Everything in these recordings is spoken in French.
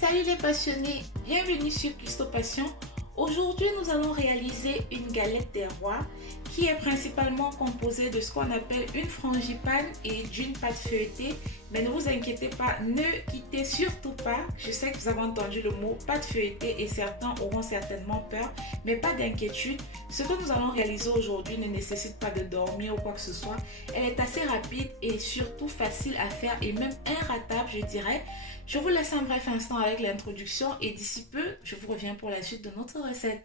Salut les passionnés, bienvenue sur Custo Passion. Aujourd'hui, nous allons réaliser une galette des rois qui est principalement composée de ce qu'on appelle une frangipane et d'une pâte feuilletée. Mais ne vous inquiétez pas, ne quittez surtout pas. Je sais que vous avez entendu le mot pâte feuilletée et certains auront certainement peur, mais pas d'inquiétude. Ce que nous allons réaliser aujourd'hui ne nécessite pas de dormir ou quoi que ce soit. Elle est assez rapide et surtout facile à faire et même inratable, je dirais. Je vous laisse un bref instant avec l'introduction et d'ici peu, je vous reviens pour la suite de notre recette.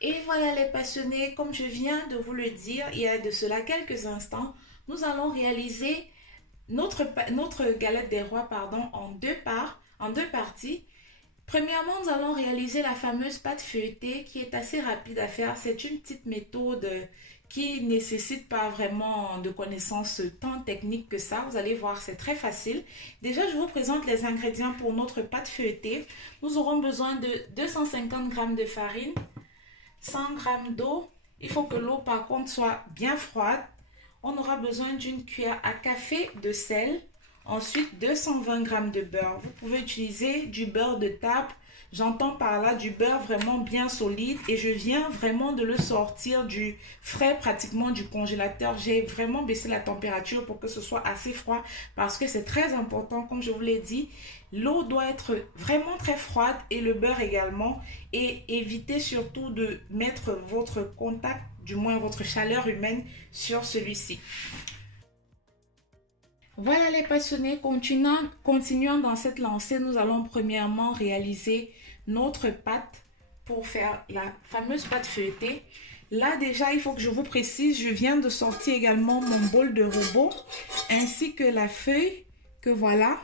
Et voilà les passionnés, comme je viens de vous le dire il y a de cela quelques instants, nous allons réaliser notre galette des rois en deux parties. Premièrement, nous allons réaliser la fameuse pâte feuilletée qui est assez rapide à faire. C'est une petite méthode qui ne nécessite pas vraiment de connaissances tant techniques que ça. Vous allez voir, c'est très facile. Déjà, je vous présente les ingrédients pour notre pâte feuilletée. Nous aurons besoin de 250 g de farine, 100 g d'eau. Il faut que l'eau par contre soit bien froide. On aura besoin d'une cuillère à café de sel. Ensuite, 220 g de beurre. Vous pouvez utiliser du beurre de table. J'entends par là du beurre vraiment bien solide et je viens vraiment de le sortir du frais pratiquement du congélateur. J'ai vraiment baissé la température pour que ce soit assez froid parce que c'est très important, comme je vous l'ai dit. L'eau doit être vraiment très froide et le beurre également. Et évitez surtout de mettre votre contact, du moins votre chaleur humaine sur celui-ci. Voilà les passionnés, continuons dans cette lancée. Nous allons premièrement réaliser notre pâte pour faire la fameuse pâte feuilletée. Là déjà, il faut que je vous précise, je viens de sortir également mon bol de robot ainsi que la feuille que voilà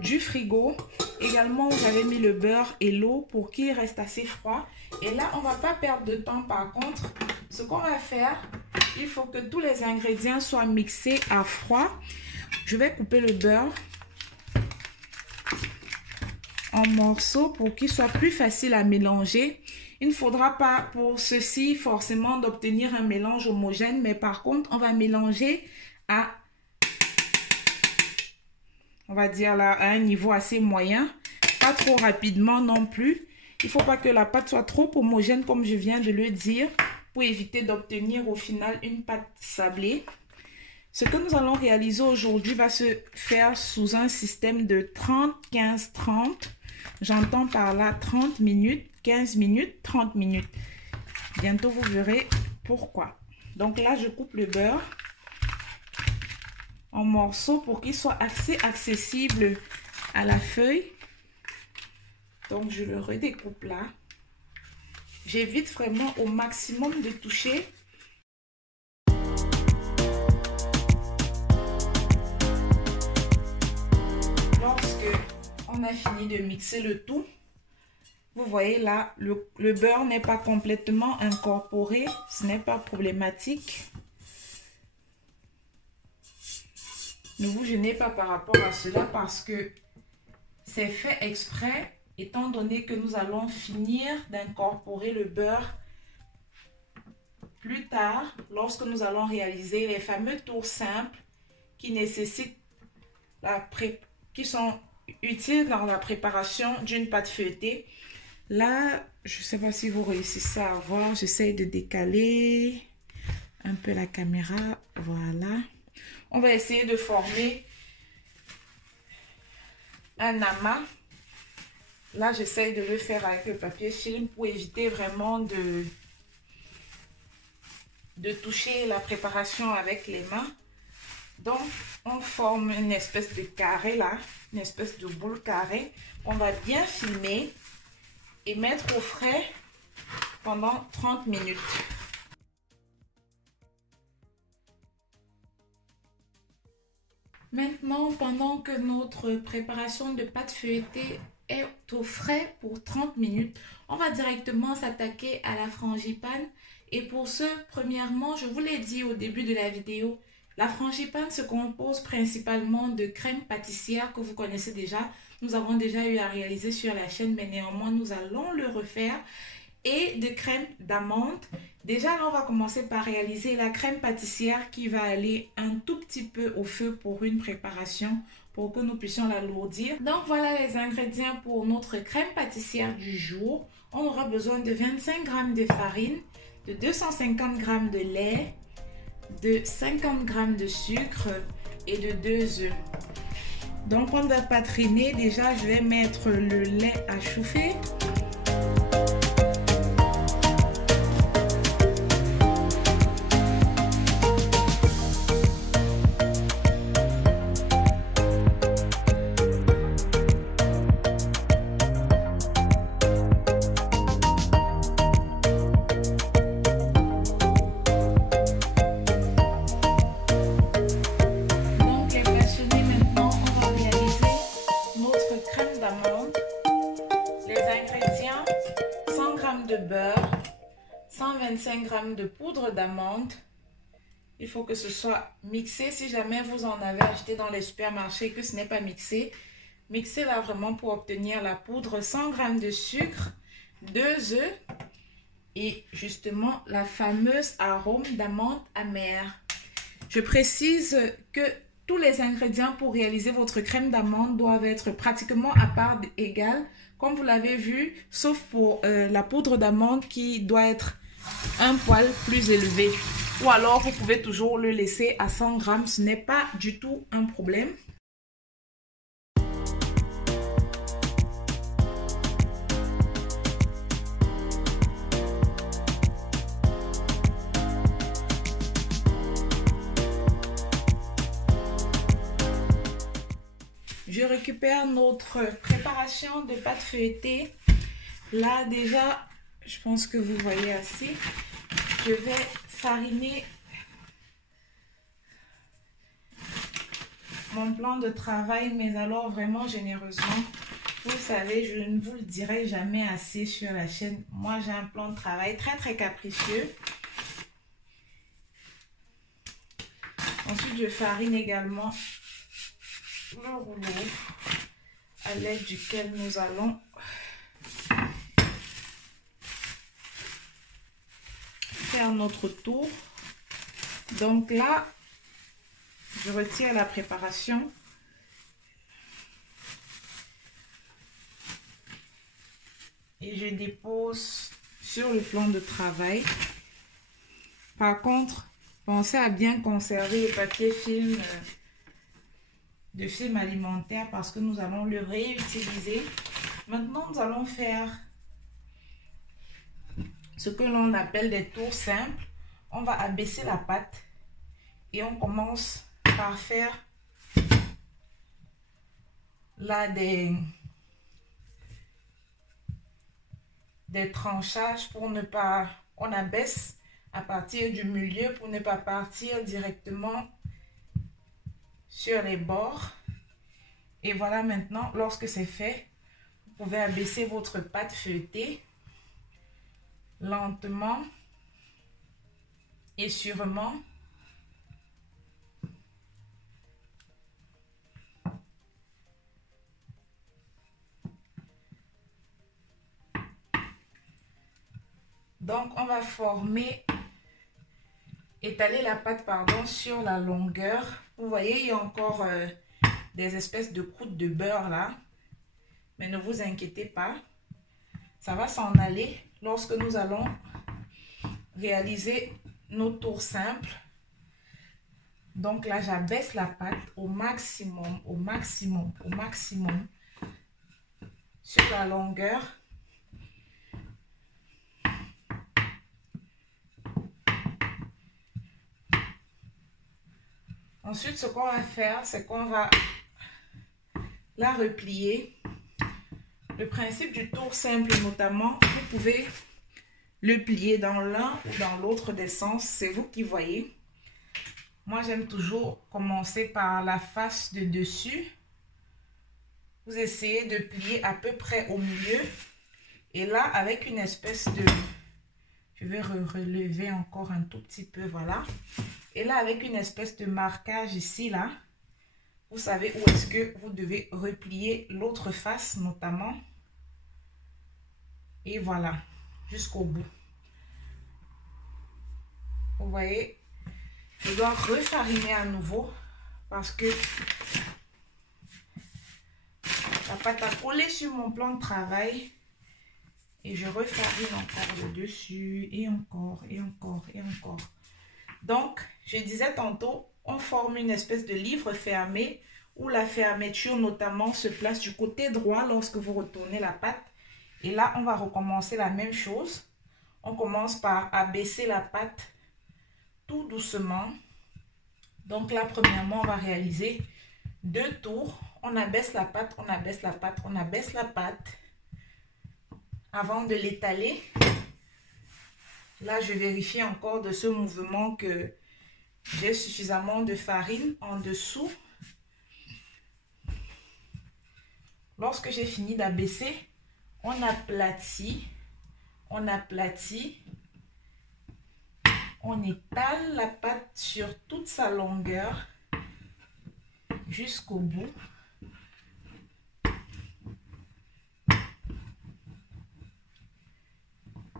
du frigo. Également, vous avez mis le beurre et l'eau pour qu'il reste assez froid. Et là, on ne va pas perdre de temps par contre. Ce qu'on va faire, il faut que tous les ingrédients soient mixés à froid. Je vais couper le beurre en morceaux pour qu'il soit plus facile à mélanger. Il ne faudra pas pour ceci forcément d'obtenir un mélange homogène, mais par contre, on va mélanger on va dire là, à un niveau assez moyen, pas trop rapidement non plus. Il ne faut pas que la pâte soit trop homogène comme je viens de le dire pour éviter d'obtenir au final une pâte sablée. Ce que nous allons réaliser aujourd'hui va se faire sous un système de 30-15-30. J'entends par là 30 minutes, 15 minutes, 30 minutes. Bientôt, vous verrez pourquoi. Donc là, je coupe le beurre en morceaux pour qu'il soit assez accessible à la feuille. Donc, je le redécoupe là. J'évite vraiment au maximum de toucher. On a fini de mixer le tout. Vous voyez là, le beurre n'est pas complètement incorporé. Ce n'est pas problématique. Ne vous gênez pas par rapport à cela parce que c'est fait exprès, étant donné que nous allons finir d'incorporer le beurre plus tard, lorsque nous allons réaliser les fameux tours simples qui nécessitent qui sont utiles dans la préparation d'une pâte feuilletée. Là, je ne sais pas si vous réussissez à voir, j'essaie de décaler un peu la caméra. Voilà. On va essayer de former un amas. Là, j'essaie de le faire avec le papier film pour éviter vraiment de toucher la préparation avec les mains. Donc, on forme une espèce de carré là, une espèce de boule carrée. On va bien filmer et mettre au frais pendant 30 minutes. Maintenant, pendant que notre préparation de pâte feuilletée est au frais pour 30 minutes, on va directement s'attaquer à la frangipane. Et pour ce, premièrement, je vous l'ai dit au début de la vidéo, la frangipane se compose principalement de crème pâtissière que vous connaissez déjà. nous avons déjà eu à réaliser sur la chaîne, mais néanmoins, nous allons le refaire. Et de crème d'amande. Déjà, là, on va commencer par réaliser la crème pâtissière qui va aller un tout petit peu au feu pour une préparation, pour que nous puissions l'alourdir. Donc, voilà les ingrédients pour notre crème pâtissière du jour. On aura besoin de 25 g de farine, de 250 g de lait, de 50 g de sucre et de 2 œufs. Donc, on va patriner. Déjà, je vais mettre le lait à chauffer. De beurre, 125 g de poudre d'amande. Il faut que ce soit mixé. Si jamais vous en avez acheté dans les supermarchés et que ce n'est pas mixé, mixez-la vraiment pour obtenir la poudre. 100 g de sucre, 2 œufs et justement la fameuse arôme d'amande amère. Je précise que tous les ingrédients pour réaliser votre crème d'amande doivent être pratiquement à part égale, comme vous l'avez vu, sauf pour la poudre d'amande qui doit être un poil plus élevé. Ou alors, vous pouvez toujours le laisser à 100 g, ce n'est pas du tout un problème. Je récupère notre préparation de pâte feuilletée. Là, déjà, je pense que vous voyez assez. Je vais fariner mon plan de travail, mais alors vraiment généreusement. Vous savez, je ne vous le dirai jamais assez sur la chaîne. Moi, j'ai un plan de travail très capricieux. Ensuite, je farine également le rouleau à l'aide duquel nous allons faire notre tour. Donc là, je retire la préparation. Et je dépose sur le plan de travail. Par contre, pensez à bien conserver le papier film de film alimentaire parce que nous allons le réutiliser. Maintenant, nous allons faire ce que l'on appelle des tours simples. On va abaisser la pâte et on commence par faire là des tranchages pour ne pas, on abaisse à partir du milieu pour ne pas partir directement sur les bords. Et voilà, maintenant, lorsque c'est fait, vous pouvez abaisser votre pâte feuilletée lentement et sûrement. Donc, on va étaler la pâte, sur la longueur. Vous voyez, il y a encore des espèces de croûtes de beurre là. Mais ne vous inquiétez pas. Ça va s'en aller lorsque nous allons réaliser nos tours simples. Donc là, j'abaisse la pâte au maximum sur la longueur. Ensuite, ce qu'on va faire, c'est qu'on va la replier. Le principe du tour simple, notamment, vous pouvez le plier dans l'un ou dans l'autre des sens. C'est vous qui voyez. Moi, j'aime toujours commencer par la face de dessus. Vous essayez de plier à peu près au milieu. Et là, avec une espèce de... Je vais relever encore un tout petit peu, voilà. Et là, avec une espèce de marquage ici, là, vous savez où est-ce que vous devez replier l'autre face notamment. Et voilà, jusqu'au bout. Vous voyez, je dois refariner à nouveau parce que la pâte a collé sur mon plan de travail. Et je refarine encore le dessus et encore et encore et encore. Donc, je disais tantôt, on forme une espèce de livre fermé où la fermeture notamment se place du côté droit lorsque vous retournez la pâte. Et là, on va recommencer la même chose. On commence par abaisser la pâte tout doucement. Donc là, premièrement, on va réaliser 2 tours. On abaisse la pâte, on abaisse la pâte, on abaisse la pâte. Avant de l'étaler, là, je vérifie encore de ce mouvement que j'ai suffisamment de farine en dessous. Lorsque j'ai fini d'abaisser, on aplatit, on étale la pâte sur toute sa longueur jusqu'au bout.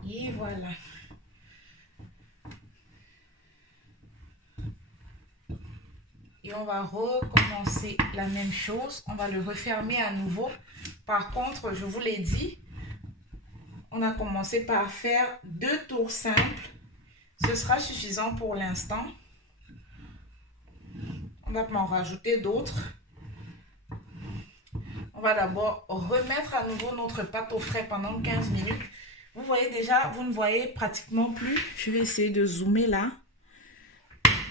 Et voilà. Et on va recommencer la même chose. On va le refermer à nouveau. Par contre, je vous l'ai dit, on a commencé par faire 2 tours simples. Ce sera suffisant pour l'instant. On va m'en rajouter d'autres. On va d'abord remettre à nouveau notre pâte au frais pendant 15 minutes. Vous voyez déjà, vous ne voyez pratiquement plus. Je vais essayer de zoomer là.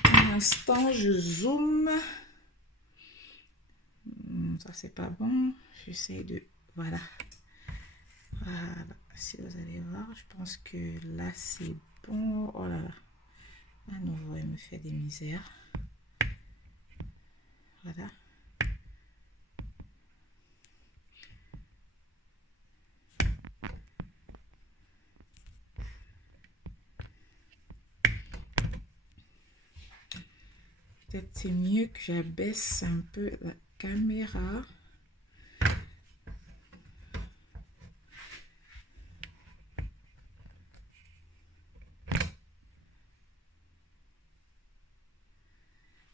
Un instant, je zoome. Ça, c'est pas bon. J'essaie de... Voilà. Voilà. Si vous allez voir, je pense que là, c'est bon. Oh là là. À nouveau, elle me fait des misères. Voilà. Peut-être c'est mieux que j'abaisse un peu la caméra.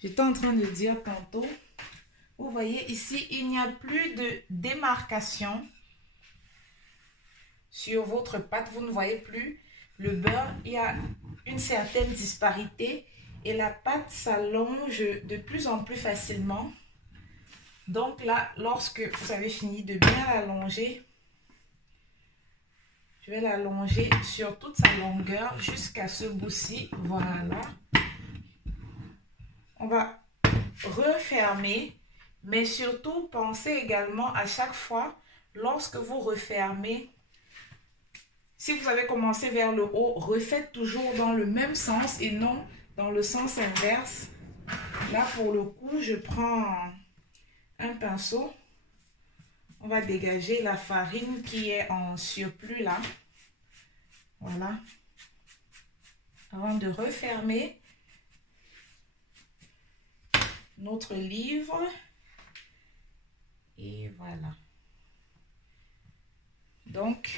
J'étais en train de dire tantôt, vous voyez ici, il n'y a plus de démarcation sur votre pâte. Vous ne voyez plus le beurre. Il y a une certaine disparité et la pâte s'allonge de plus en plus facilement. Donc là, lorsque vous avez fini de bien l'allonger, je vais l'allonger sur toute sa longueur jusqu'à ce bout-ci. Voilà. On va refermer, mais surtout pensez également à chaque fois, lorsque vous refermez, si vous avez commencé vers le haut, refaites toujours dans le même sens et non dans le sens inverse. Là, pour le coup, je prends un pinceau. On va dégager la farine qui est en surplus là. Voilà. Avant de refermer notre livre. Et voilà. Donc,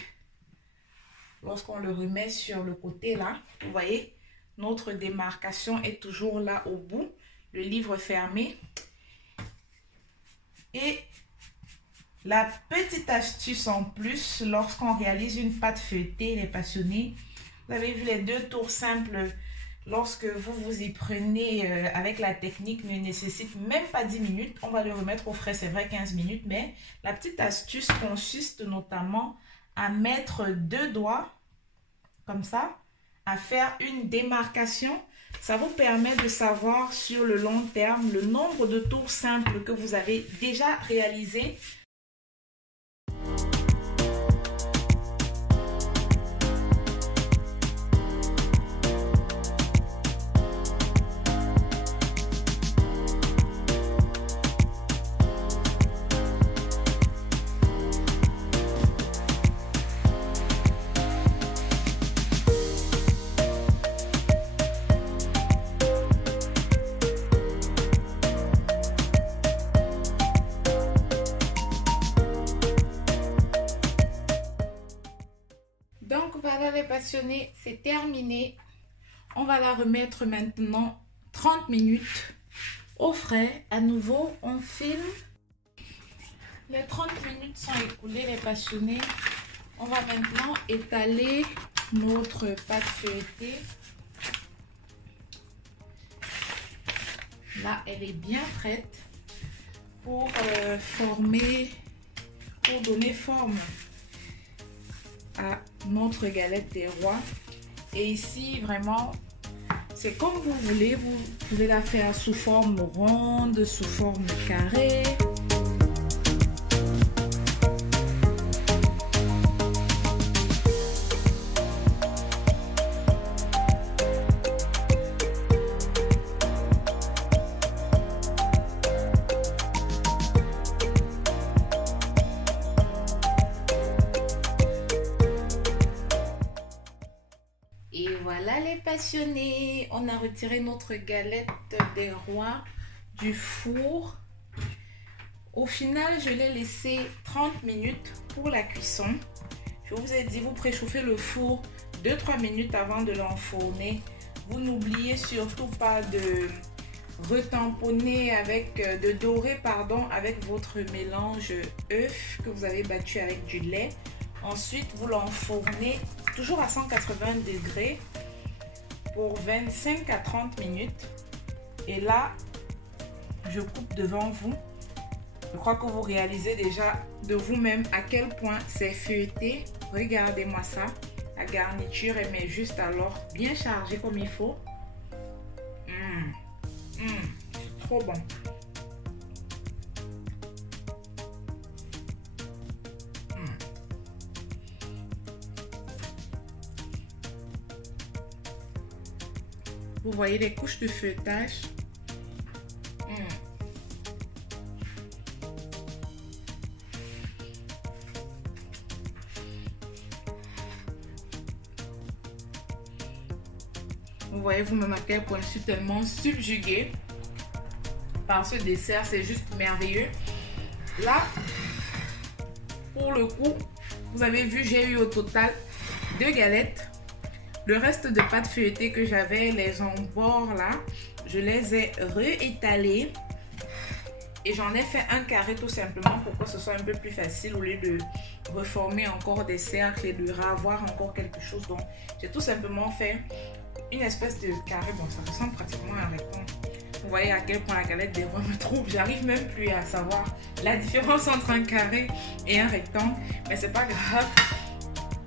lorsqu'on le remet sur le côté là, vous voyez, notre démarcation est toujours là au bout, le livre fermé. Et la petite astuce en plus, lorsqu'on réalise une pâte feuilletée, les passionnés, vous avez vu les 2 tours simples, lorsque vous vous y prenez avec la technique, ne nécessite même pas 10 minutes. On va le remettre au frais, c'est vrai 15 minutes, mais la petite astuce consiste notamment à mettre 2 doigts, comme ça, à faire une démarcation. Ça vous permet de savoir sur le long terme le nombre de tours simples que vous avez déjà réalisés. voilà les passionnés, c'est terminé. On va la remettre maintenant 30 minutes au frais. À nouveau, on filme. Les 30 minutes sont écoulées les passionnés. On va maintenant étaler notre pâte feuilletée. Là, elle est bien prête pour donner forme à notre galette des rois. Et ici, vraiment, c'est comme vous voulez. Vous pouvez la faire sous forme ronde, sous forme carrée. Et voilà les passionnés, on a retiré notre galette des rois du four. Au final, je l'ai laissé 30 minutes pour la cuisson. Je vous ai dit, vous préchauffez le four 2-3 minutes avant de l'enfourner. Vous n'oubliez surtout pas de retamponner de dorer pardon, avec votre mélange œuf que vous avez battu avec du lait. Ensuite, vous l'enfournez toujours à 180 degrés pour 25 à 30 minutes. Et là, je coupe devant vous. Je crois que vous réalisez déjà de vous-même à quel point c'est feuilleté. Regardez-moi ça. La garniture est mais juste alors bien chargée comme il faut. C'est trop bon. Vous voyez les couches de feuilletage. Vous voyez vous-même à quel point je suis tellement subjuguée par ce dessert. C'est juste merveilleux. Là, pour le coup, vous avez vu, j'ai eu au total 2 galettes. Le reste de pâte feuilletée que j'avais, les embords là, je les ai réétalés et j'en ai fait un carré tout simplement pour que ce soit un peu plus facile au lieu de reformer encore des cercles et de revoir encore quelque chose. Donc, j'ai tout simplement fait une espèce de carré. Bon, ça ressemble pratiquement à un rectangle. Vous voyez à quel point la galette des rois me trouble. J'arrive même plus à savoir la différence entre un carré et un rectangle. Mais c'est pas grave.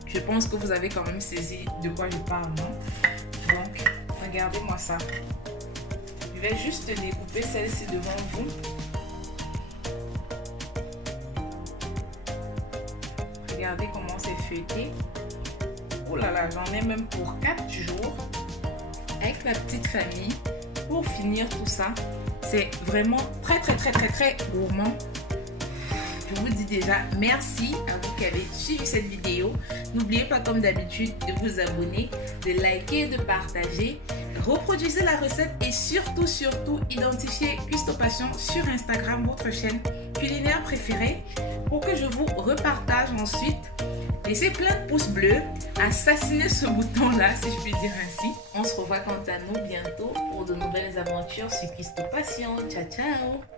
Je pense que vous avez quand même saisi de quoi je parle, non? Donc, regardez-moi ça. Je vais juste découper celle-ci devant vous. Regardez comment c'est feuilleté. Oh là là, j'en ai même pour 4 jours avec la petite famille pour finir tout ça. C'est vraiment très gourmand. Je vous dis déjà merci à vous qui avez suivi cette vidéo. N'oubliez pas comme d'habitude de vous abonner, de liker et de partager. Reproduisez la recette et surtout identifiez Cuistot Passion sur Instagram, votre chaîne culinaire préférée, pour que je vous repartage ensuite. Laissez plein de pouces bleus, assassinez ce bouton là si je puis dire ainsi. On se revoit quant à nous bientôt pour de nouvelles aventures sur Cuistot Passion. Ciao ciao.